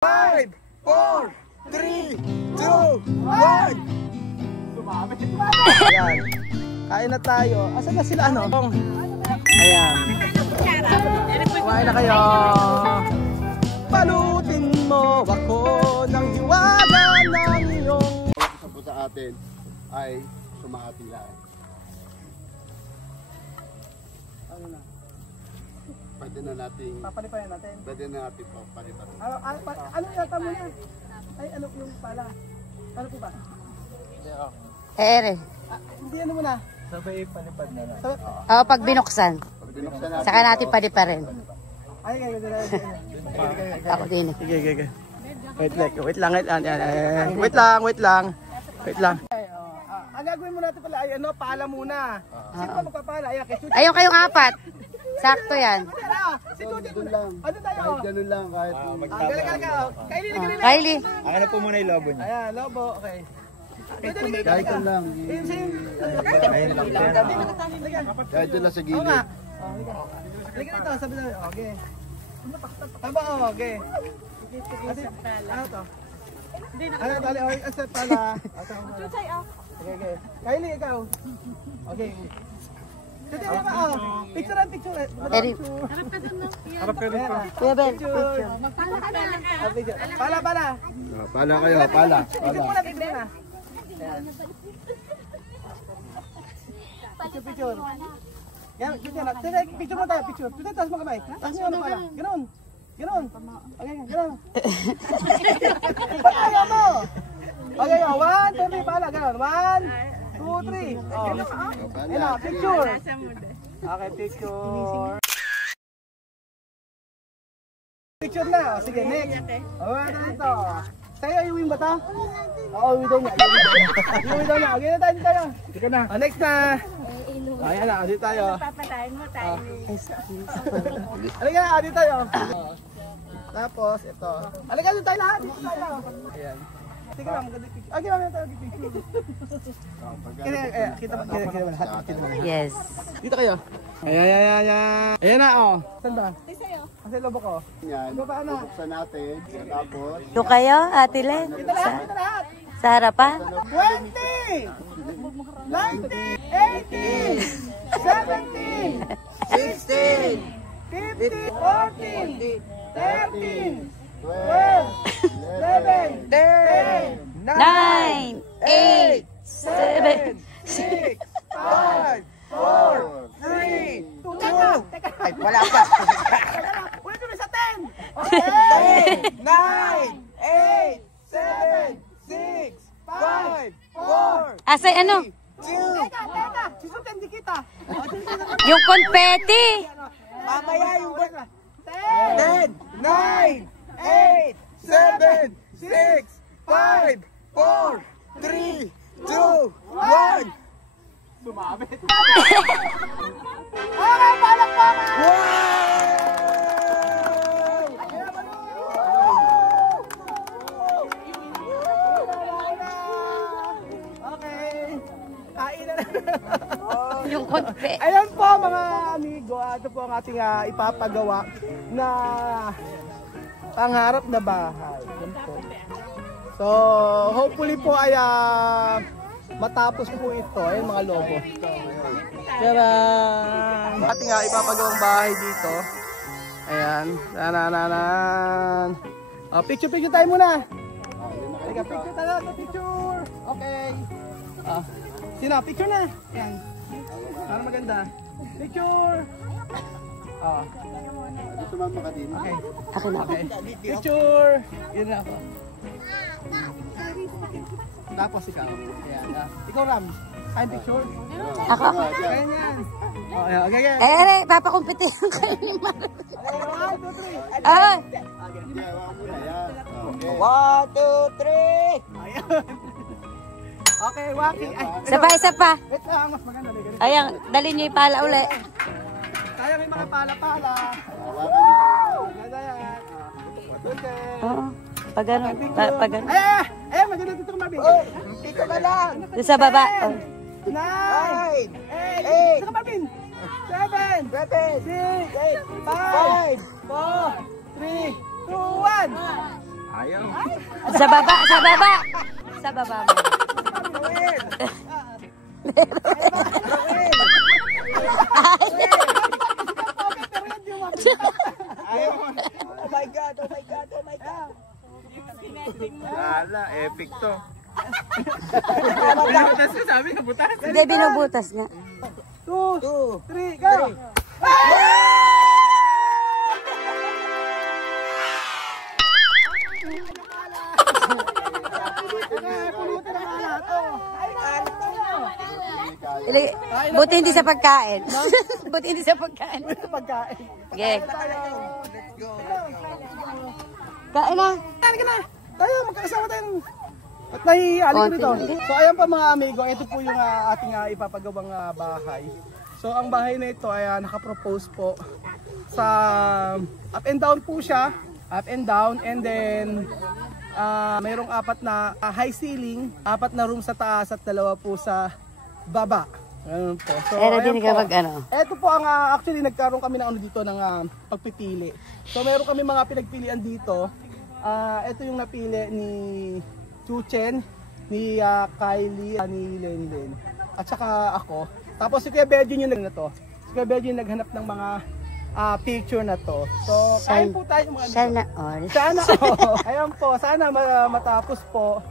5, 4, 3, 2, 1. Ayan. Kain na tayo. Asan na sila ano? Ayan. Kumain na kayo. Palutin mo ako ng hiwaga ng iyong... Sa sa atin ay sumaatilaan. Ano na? Pwede na natin Papalipayan natin. papalitan. Ano yata mo na? Ay, ano yung pala? Ano po ba? Ere. Hindi ano mo na? Sabay palipad na lang. Oo, pag binuksan. Pag binuksan natin, Saka natin pa rin. Ay, ganyan. Ako din. Sige. Wait lang. Ang gagawin mo natin pala ay ano, pala muna. Sino ba magpapala? Ayan, kay Chuchi. Ayun kayong apat. Sakto yan. Si Chuchi. ganun lang. Ano tayo? Kahit ganun lang, kahit Galing. Kylie. Ano po muna yung lobo niya? Ayan, lobo. Okay. kahit ganun lang. Ayun lang. Kahit dyan lang sa Oo gilid. nga. Halika na ito, sabi na. Okay. Tama, okay. Ano to? Ano to? Asal pala. Okay. Kylie, ikaw. Okay. Chuchi, ano ba? Picture. Eri. Harap ka rin pa. Kuya Ben. Picture. Pala. Pala kayo, pala. Picture muna. Ayan. Picture. Yan, picture mo tayo, picture. Picture, taas mo kamay. Taas mo pala. Ganon. Okay, ganon. Ba't ayaw mo? Okay, 1, 2, 3, pala. Ganon. 1, 2, 3. Yan na, picture. Okay, picture. Picture na. Sige, next. Ano ito? Tayo, iuwing ba ito? Oo, iuwi daw niya. Okay na tayo. Sige na. Next na. Ayan na, dito tayo. Papatayin mo tayo. Halika na, dito tayo. Tapos, ito. Halika dito tayo lahat. Dito tayo. Ayan. Sige lang, maganda picture. Okay, mamaya tayo picture. Kita ba lahat? Yes. Dito kayo. Ayan. Ayan na, oh. Saan ba? Kasi lobo ko. Yan, Baba na. buksan natin. Tapos, Ito kayo, Ate Len. Kita lahat. Sa harapan. 20! 19! 18! 17! 16! 15! 14! 13! 12! 11! 10! 9, 8, 7, 6! 5! 4! 3! 2! Ay, wala pa. Ulit tuloy sa 10! Okay! 9! 8! 7! 6! 5! 4! Asay ano? Teka! Sisutin, di kita! Yung confetti. Mamaya yung 10! 9! 8! 7! 6! 5! 4! 3! 2! 1! Sumabit! Okay, palakpakan! Okay, kain na. Yung confetti. Ayan po mga amigo, ito po ang ating ipapagawa na pangarap na bahay. Yan po. So, hopefully po ay matapos po ito. Ayan mga lobo. Pero, ating ipapagawang bahay dito. Ayan. Picture tayo muna. Teka, picture tayo. Picture. Okay. Sino? Picture na. Ayan. Para maganda. Picture. sumama ka din. Okay. Ako na. Okay. Picture. Yun na ako. Tapos ikaw. Ayan. Ikaw Ram. Kain picture. Ako. Ayan yan. Okay. Papakumpitihan kayo ni Mara. 1, 2, 3. Ah! Hindi, hawakan mo na yan. Okay. 1, 2, 3. Ayan. Okay, walking. Isa pa. Wait lang, mas maganda. Ayan, dali niyo yung pala uli. Kaya may mga pala-pala. Hawakan mo. Ganda yan. Okay. Oo. Pag ganun. Pag ganun. Maganda dito Marvin. Dito ka lang. Doon sa baba. Oh. 9, 8, saka Marvin. 7, 6, 5, 4, 3, 2, 1. Ayaw. Sa baba, sa baba. Sa baba mo. Ayaw. Oh my God, oh my God, oh my God. Lala, epic to. Binubutas ka, sabi ka butas. Hindi, binubutas nga. 2, 3, go! Buti hindi sa pagkain. Buti hindi sa pagkain. Pagkain. Okay. Kain na. Kain ka na. Tayo, magkakasama tayo. At nahihiali ko dito. So ayan pa mga amigo, ito po yung ating ipapagawang bahay. So ang bahay na ito ay nakapropose po sa up and down po siya. Up and down, and then mayroong 4 na high ceiling, 4 na room sa taas at 2 po sa baba. Ayun po. So, Ready ka mag ano? ito po ang actually nagkaroon kami ng dito ng pagpipili. So meron kami mga pinagpilian dito. Ito yung napili ni Chuchen, ni Kylie, ni Lenlen, at saka ako. Tapos si Kuya Bedjun yung Si Kuya Bedjun yung naghanap ng mga picture na to. So kain po tayo mga Sana all. Sana ayan po, sana matapos po.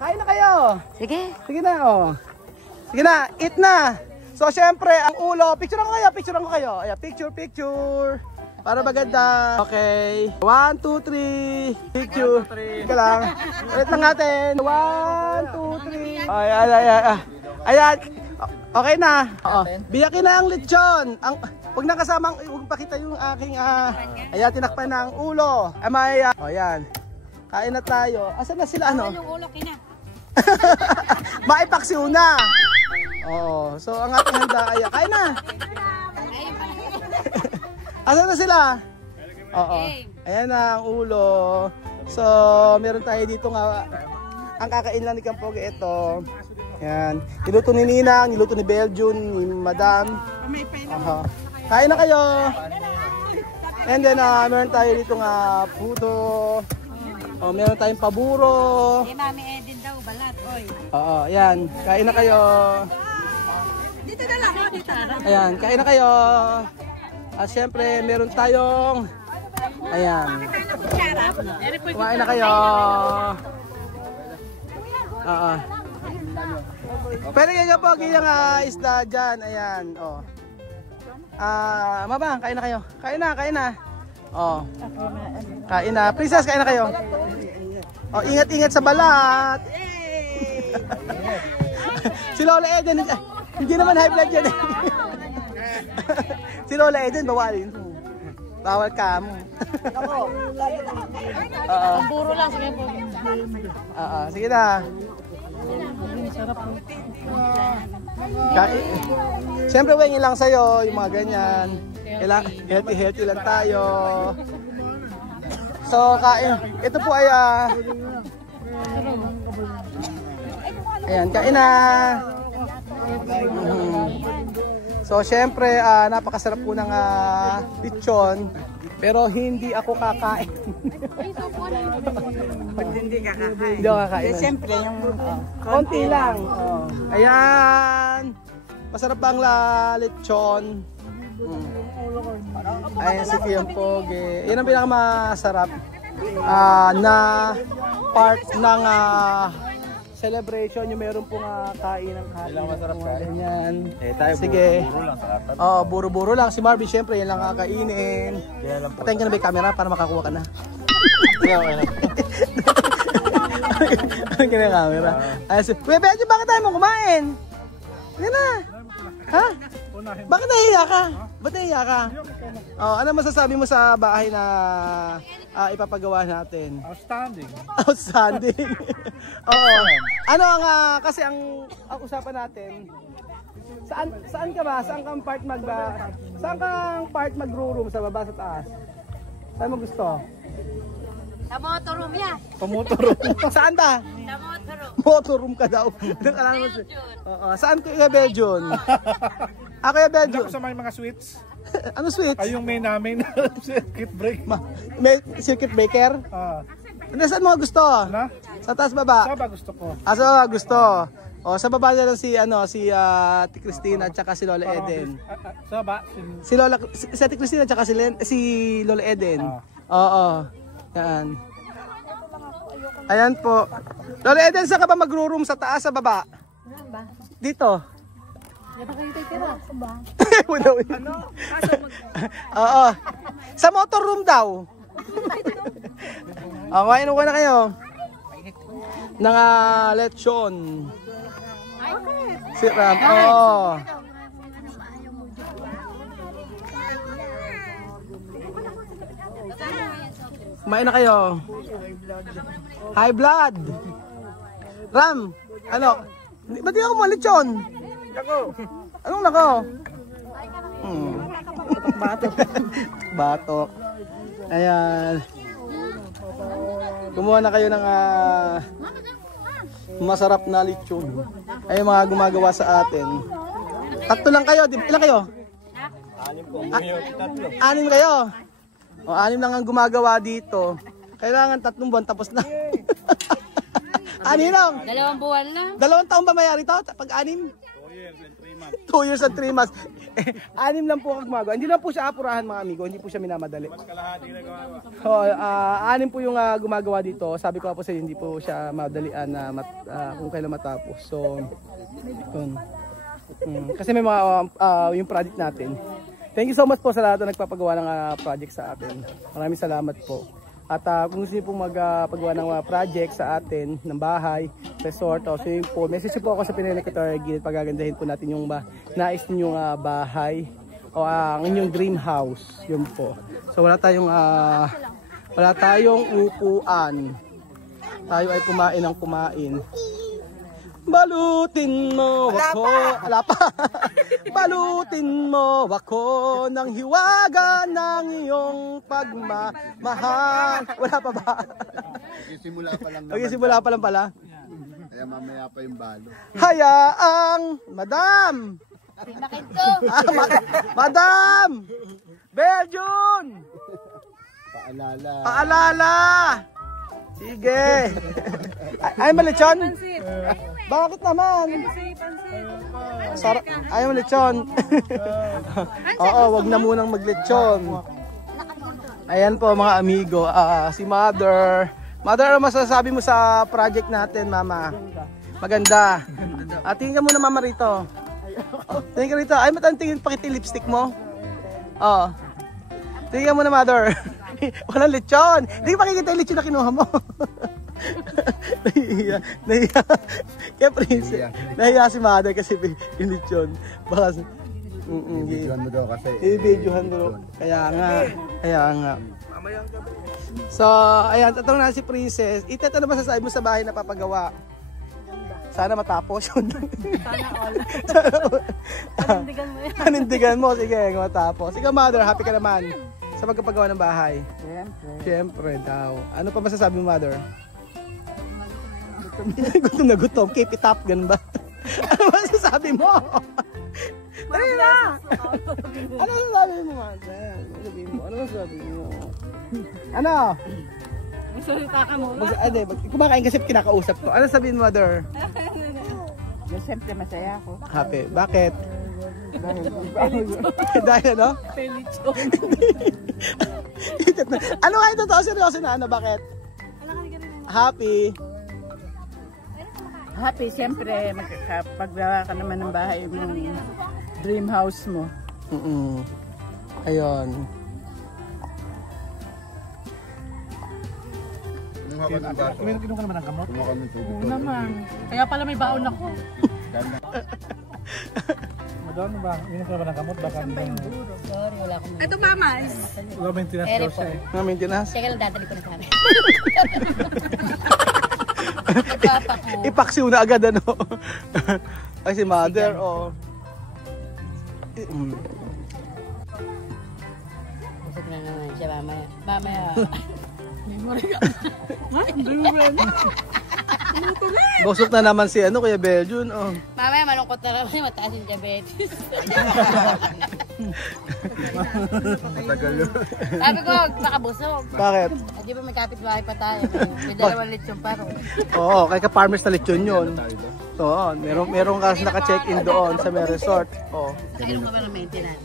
Kain na kayo. Sige. Sige na, Sige na, eat na. So, syempre, ang ulo. Picturean ko kayo. Ayan, picture. Para maganda. Okay. 1, 2, 3. Picture. Ika lang. Ulit lang natin. 1, 2, 3. Ayan. Okay na. Biyakin na ang lechon. Huwag na kasamang, huwag pakita yung aking, ayan, tinakpan na ang ulo. Ayan. Kain na tayo. Asan na sila, ano? Yung ulo, kina. Maipaksiw na. So ang ating handa ay kain na. Asan na sila? Ayan na ang ulo. So meron tayo dito nga ang kakain lang ni Kampogi ito. Ayan. Niluto ni Ninang, niluto ni Belgium, ni Madam. Kain na kayo. And then meron tayo dito nga puto. Meron tayong paburo. Mami Edin daw, balat. Oy. Ayan. Kain na kayo. Dito na lang. Ayan, kain na kayo. At syempre, meron tayong ayan. Kumain na kayo. Pero yung po, yung isda dyan. Ayan, Mama, kain na kayo. Kain na. Kain na. Princess, kain na kayo. Ingat-ingat sa balat. Si Lola Eden, hindi naman high blood yan. Si Lola Eden, bawalin. Bawal ka mo. Puro lang, sige po. Sige na. Siyempre, wengin lang sa'yo, yung mga ganyan. Healthy lang tayo. So, kain. Ito po ay, ayan, kain na. So, syempre, napakasarap po ng lechon. Pero hindi ako kakain. Hindi kakain. Hindi ako kakain. Siyempre, yung konti lang. Ayan. Masarap bang lechon? Ayan si Kampogi. Yan ang pinakamasarap na part ng celebration. Yung meron pong kain ng kain. Ilang masarap ka? Ganyan. Tayo Sige. buro lang sa apat. Buro-buro lang. Si Marvin, syempre, yan lang kakainin. Patayin ka na ba yung camera para makakuha ka na? Okay na. Ang kanya camera. Kuya Benji, bakit tayo mo kumain? Yan na. Ha? Bakit nahiya ka? Ba't nahiya ka? Ano masasabi mo sa bahay na ipapagawa natin? Outstanding. Outstanding. Oo. Ano ang kasi ang usapan natin, saan ka ba? Saan kang part mag-room sa baba sa taas? Saan mo gusto? sa motorroom yan. Pamotorroom. Saan ba? Sa motorroom. Motorroom ka daw. Saan Kuya Belgium? Kuya Belgium. Sa may mga sweets. Ano sweets? Ay yung may namin circuit break. May circuit breaker? Ano saan mo gusto? Ano? Sa taas baba? Sa ba gusto ko? Sa baba gusto. O, sa baba na lang si Ate Cristina at saka si Lola Eden. Sa ba? Si Ate Cristina at saka si Lola Eden. Oo. Yan. Ayan po. Lola Eden, saan ka ba magro-room? Sa taas, sa baba? Dito. Oo. Sa motor room daw. Kumain ko na kayo. Ng lechon. Si Ram. Oo. Kumain na kayo. High blood. Ram, ano? Ba't di ako mo lechon? Anong nako? Batok. Ayan. Kumuha na kayo ng masarap na lechon. Ay mga gumagawa sa atin. Tatlo lang kayo. Ilan kayo? 6 kayo. O 6 lang ang gumagawa dito. Kailangan 3 buwan tapos na. 6 lang. 2 buwan na. 2 taon ba mayari to? Pag 6? 2 years and 3 months. 6 lang po ang gumagawa. Hindi lang po siya apurahan mga amigo. Hindi po siya minamadali. So, 6 po yung gumagawa dito. Sabi ko po sa inyo, hindi po siya madalian na kung kailan matapos. So, yun. Kasi may mga yung project natin. Thank you so much po sa lahat na nagpapagawa ng project sa atin. Maraming salamat po. At kung gusto niyo po magpagawa ng project sa atin, ng bahay, resort, o swimming pool, message po ako sa Pinoy Electrical Gilid. Pagagandahin po natin yung nais ninyong bahay o ang inyong dream house. Yun po. So wala tayong upuan. Tayo ay kumain ng kumain. Balutin mo ako. Wala pa. Balutin mo ako ng hiwaga ng iyong pagmamahal. Wala pa ba? Simula pa lang. Okay, simula pa lang pala. Kaya mamaya pa yung balo. Hayaang Madam. Madam. Belgium. Paalala. Sige. Ay, malechon? Bakit naman? Ay, malechon. Oo, wag na munang maglechon. Ayan po mga amigo. Si Mother. Mother, ano masasabi mo sa project natin, Mama? Maganda. Tingin ka muna, Mama, rito. Tingin ka rito. Ay, tingin pakita yung lipstick mo. Oo. Tingin ka muna, Mother. Walang lechon. Hindi ko makikita yung lechon na kinuha mo. Nahiya. Kaya prinsess. Nahiya si Mother kasi yung lechon. Baka i-videohan mo daw kasi. I-videohan mo. Kaya nga. So, ayan. Tatanong na si Princess. Ito na masasabi mo sa bahay na papagawa? Sana matapos yun. Sana all. Panindigan mo yan. Panindigan mo. Sige, matapos. Ikaw, Mother, happy ka naman sa pagkapagawa ng bahay? Siyempre daw. Ano pa masasabi mo, Mother? Gutom na gutom. Keep it up, ganun ba? Ano masasabi mo? Dali na! Ano masasabi mo, Mother? Ano masasabi mo? Ano? Magsalita ka muna. Kumakain kasi kinakausap ko. Ano sabihin, Mother? Siyempre masaya ako. Happy. Bakit? Dahil ano? Pelito. Ano nga ito? Seryoso na ano? Bakit? Happy. Happy, siyempre paggawa ka naman ng bahay ng dream house mo. Ayun. Kinuha ka naman ng gamot? Oo naman. Kaya pala may baon ako. Madonna ba? Kinuha ka naman ng gamot? Baka Sorry, wala akong... Ito mama. wala maintenance daw siya eh. Na maintenance? Teka lang, dadali ko na kami. Ipaksiw na agad ano. Ay si Mother o. Busog na naman siya mamaya. Mamaya. Busog na naman si ano Kuya Belgium. Mamaya malungkot na naman. Mataas yung diabetes. Matagal yun. Sabi ko, baka busog. Bakit? Di ba may kapitbahay pa tayo? May dalawang lechon pa ron. Oo, kay ka-farmers na lechon yun. Oo, meron ka naka-check-in doon sa may resort. Oo. Kailan ka ba ng maintenance?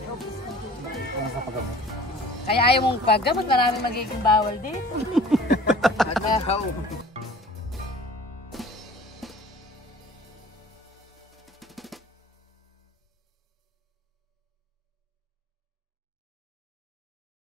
Kaya ayaw mong paggamot, marami magiging bawal dito.